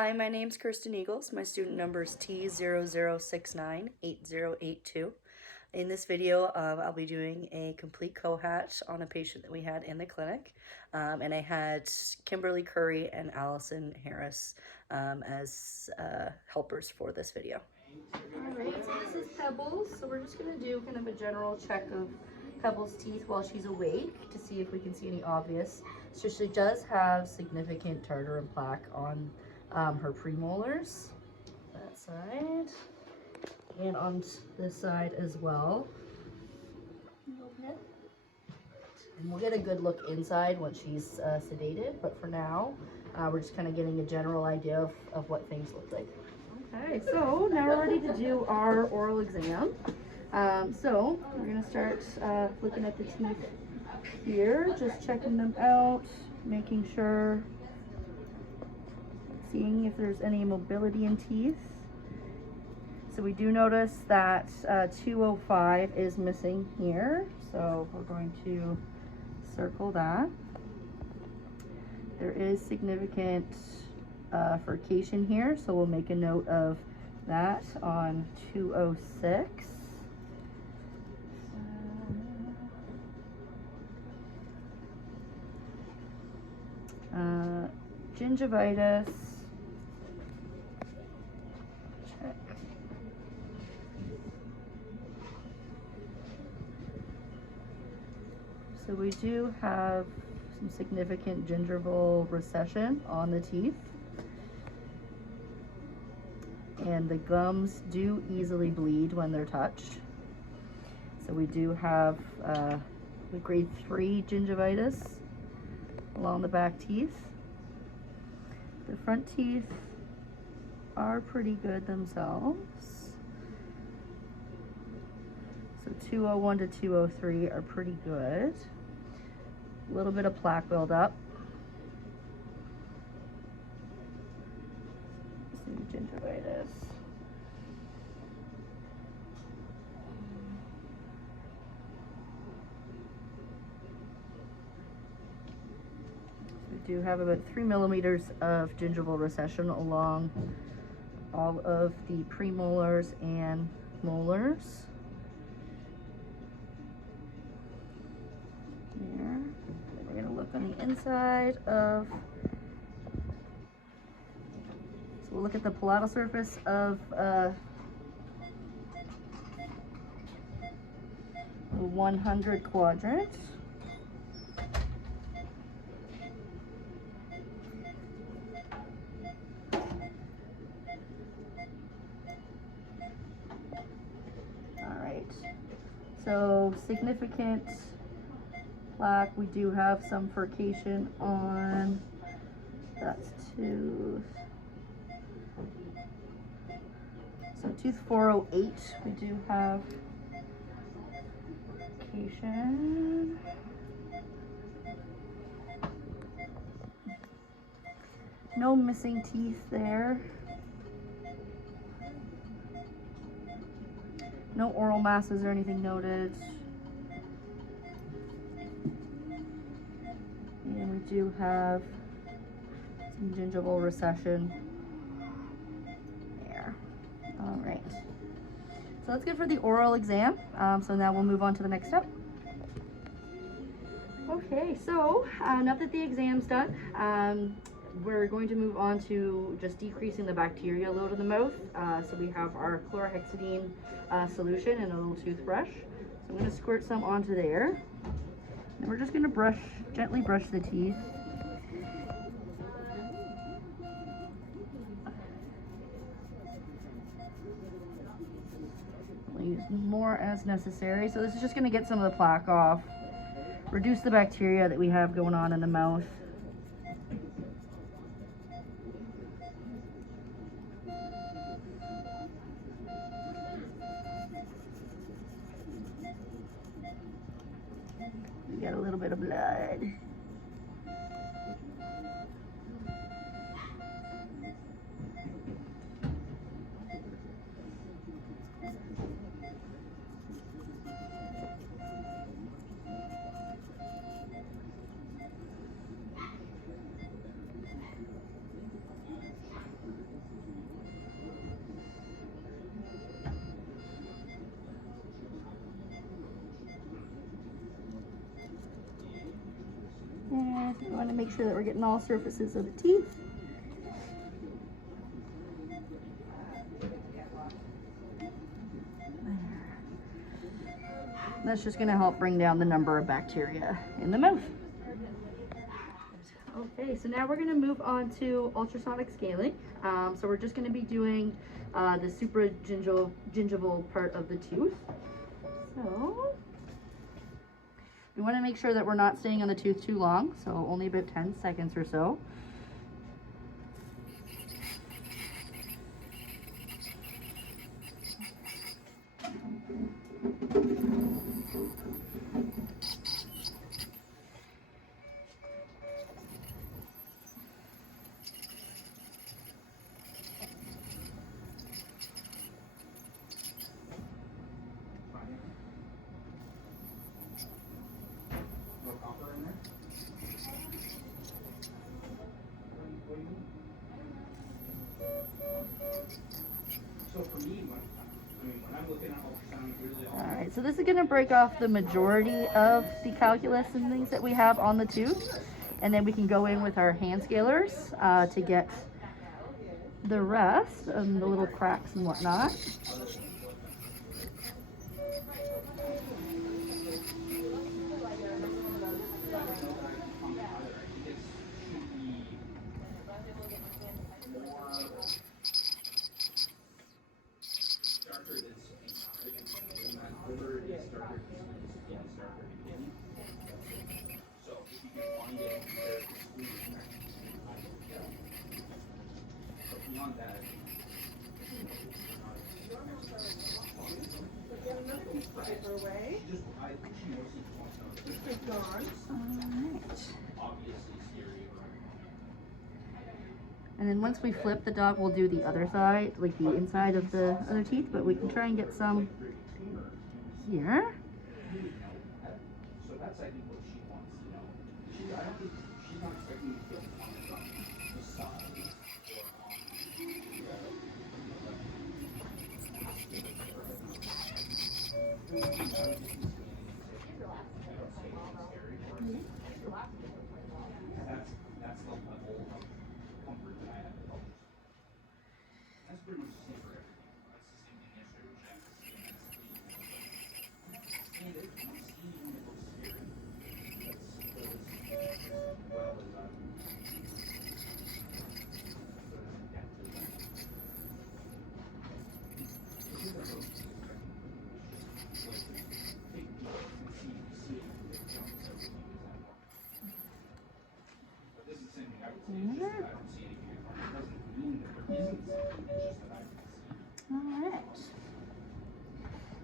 Hi, my name's Kirsten Eagles. My student number is T00698082. In this video, I'll be doing a complete Cohat on a patient that we had in the clinic. And I had Kimberly Curry and Allison Harris as helpers for this video. Alright, so this is Pebbles. So we're just going to do kind of a general check of Pebbles' teeth while she's awake to see if we can see any obvious. So she does have significant tartar and plaque on her premolars, that side, and on this side as well. And we'll get a good look inside once she's sedated, but for now, we're just kind of getting a general idea of what things look like. Okay, so now we're ready to do our oral exam. So we're going to start looking at the teeth here, just checking them out, making sure, seeing if there's any mobility in teeth. So we do notice that 205 is missing here, so we're going to circle that. There is significant furcation here, so we'll make a note of that on 206. Gingivitis. Check. So we do have some significant gingival recession on the teeth. And the gums do easily bleed when they're touched. So we do have the grade 3 gingivitis along the back teeth. The front teeth are pretty good themselves. So 201 to 203 are pretty good. A little bit of plaque buildup. Some gingivitis. We do have about 3 millimeters of gingival recession along all of the premolars and molars. There. And we're going to look on the inside of, so we'll look at the palatal surface of the 100 quadrant. So significant plaque. We do have some furcation on that's tooth. So tooth 408, we do have furcation. No missing teeth there. No oral masses or anything noted. And we do have some gingival recession there. All right. So that's good for the oral exam. So now we'll move on to the next step. Okay, so now that the exam's done, we're going to move on to just decreasing the bacteria load in the mouth. So we have our chlorhexidine solution and a little toothbrush. So I'm going to squirt some onto there. And we're just going to gently brush the teeth. We'll use more as necessary. So this is just going to get some of the plaque off, reduce the bacteria that we have going on in the mouth. We got a little bit of blood. We want to make sure that we're getting all surfaces of the teeth. That's just going to help bring down the number of bacteria in the mouth. Okay, so now we're going to move on to ultrasonic scaling. So we're just going to be doing the supragingival part of the tooth. So we want to make sure that we're not staying on the tooth too long, so only about 10 seconds or so. So for me, when I'm looking at ultrasound, really all Alright, so this is going to break off the majority of the calculus and things that we have on the tooth. And then we can go in with our hand scalers to get the rest and the little cracks and whatnot. And then once we flip the dog, we'll do the other side, like the inside of the other teeth, but we can try and get some here. so that's I think what she wants, you know. I don't think she's not expecting me to get on the side that's the level of comfort that I have with ultrasound. That's pretty much the same for everything. That's the same thing yesterday, which I have to see, and that's clean. And it can see when it looks scary. That's as well as I would. Alright.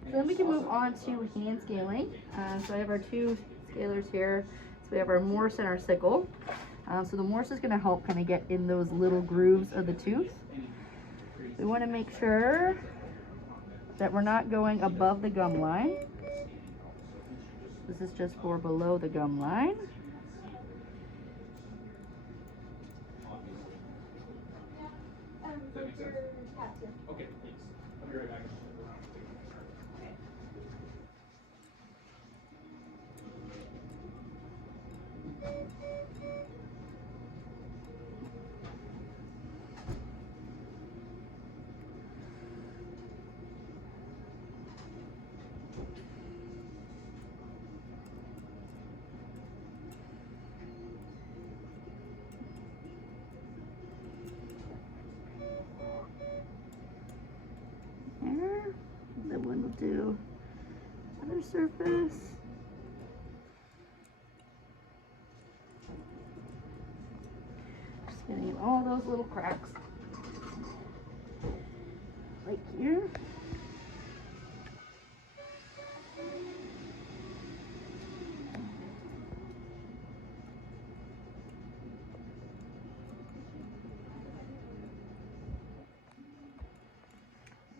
So then we can move on to hand scaling. So I have our two scalers here. So we have our Morse and our sickle. So the Morse is going to help kind of get in those little grooves of the tooth. We want to make sure that we're not going above the gum line. This is just for below the gum line. Okay, thanks. I'll be right back. There. Then we'll do other surface. Just getting in all those little cracks. Like here.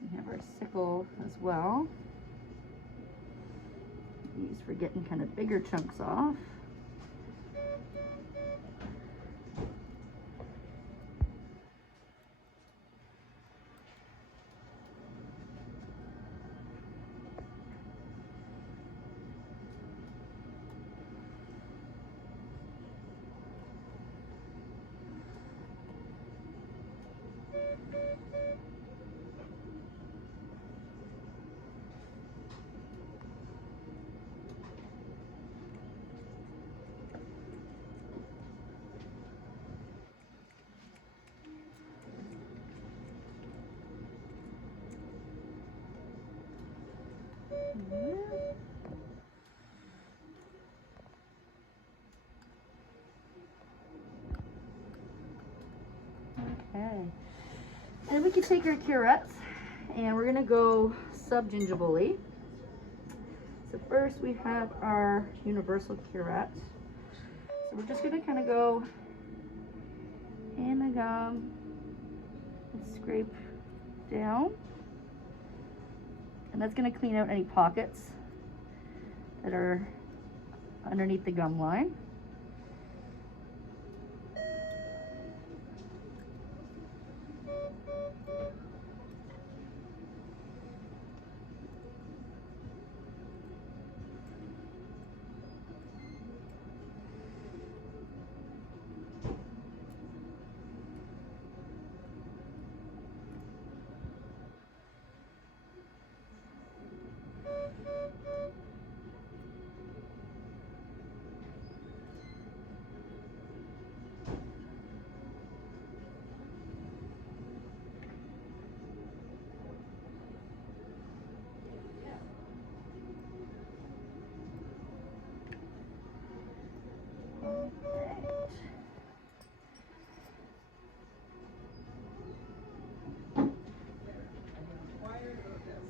We have our sickle as well. Used for getting kind of bigger chunks off. Okay. And we can take our curettes and we're gonna go subgingivally. So first we have our universal curette. So we're just gonna kind of go in the gum and scrape down. And that's gonna clean out any pockets that are underneath the gum line.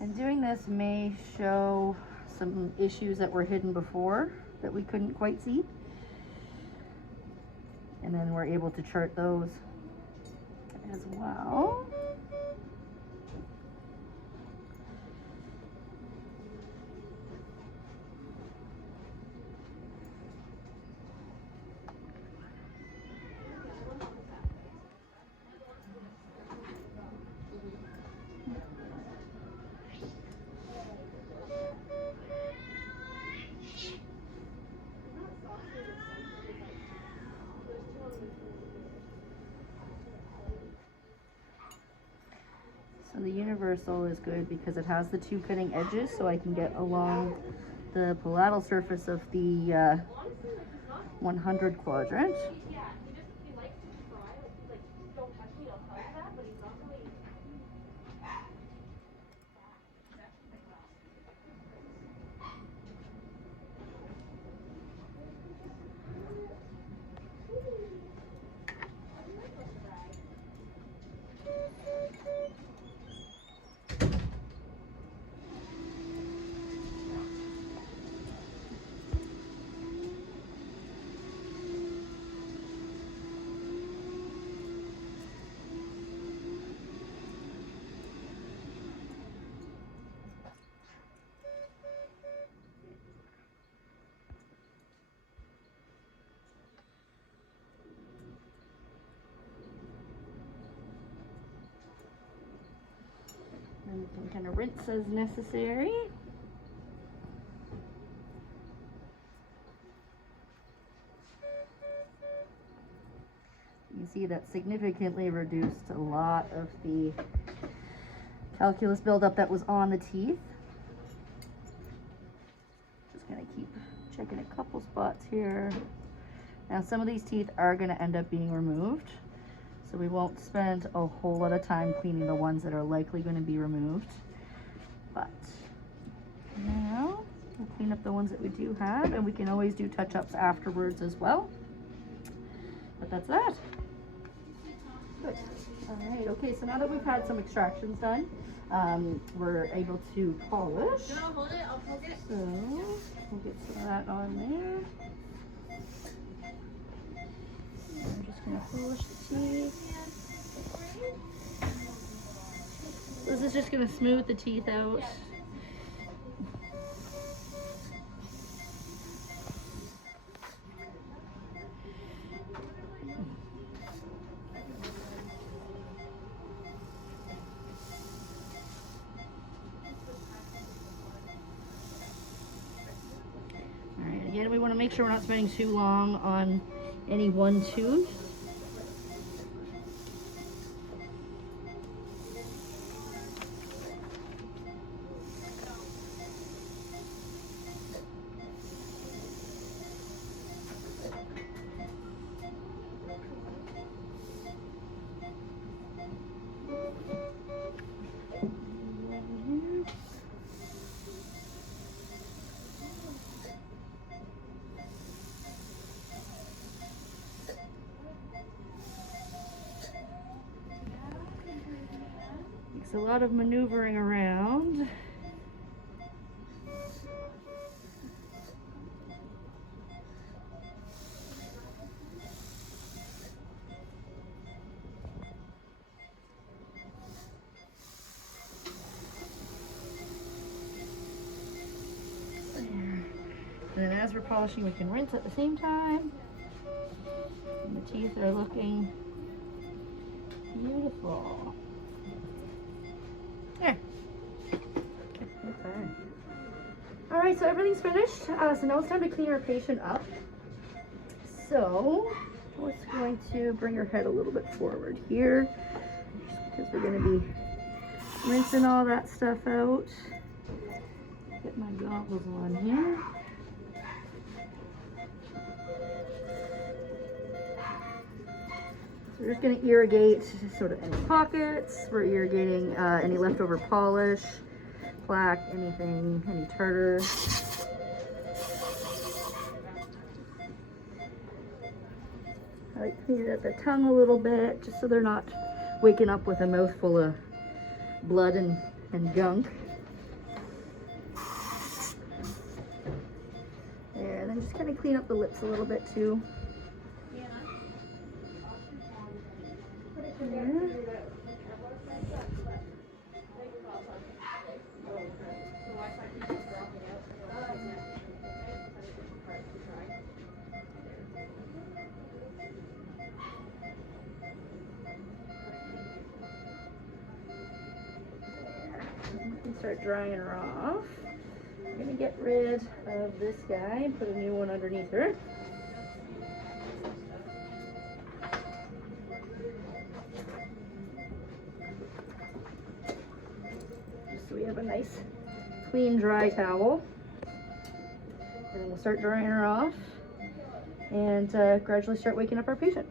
And doing this may show some issues that were hidden before that we couldn't quite see. And then we're able to chart those as well. So the universal is good because it has the two cutting edges, so I can get along the palatal surface of the 100 quadrant. And you can kind of rinse as necessary. You see that significantly reduced a lot of the calculus buildup that was on the teeth. Just gonna keep checking a couple spots here. Now some of these teeth are gonna end up being removed, so we won't spend a whole lot of time cleaning the ones that are likely gonna be removed. But now we'll clean up the ones that we do have, and we can always do touch-ups afterwards as well. But that's that. Good. All right, okay, so now that we've had some extractions done, we're able to polish. No, hold it, I'll poke it. So we'll get some of that on there. I'm just gonna polish the teeth. This is just gonna smooth the teeth out. Again, we want to make sure we're not spending too long on any one tooth. a lot of maneuvering around. And then as we're polishing, we can rinse at the same time. And the teeth are looking beautiful. There. Okay. All right, so everything's finished. So now it's time to clean our patient up. So we're just going to bring her head a little bit forward here, because we're going to be rinsing all that stuff out. Get my goggles on here. So we're just going to irrigate sort of any pockets. We're irrigating any leftover polish, plaque, anything, any tartar. I like to clean it at the tongue a little bit, just so they're not waking up with a mouthful of blood and gunk. There, and then just kind of clean up the lips a little bit too. There. We can start drying her off. I'm gonna get rid of this guy and put a new one underneath her. Just so we have a nice, clean, dry towel. And then we'll start drying her off and gradually start waking up our patient.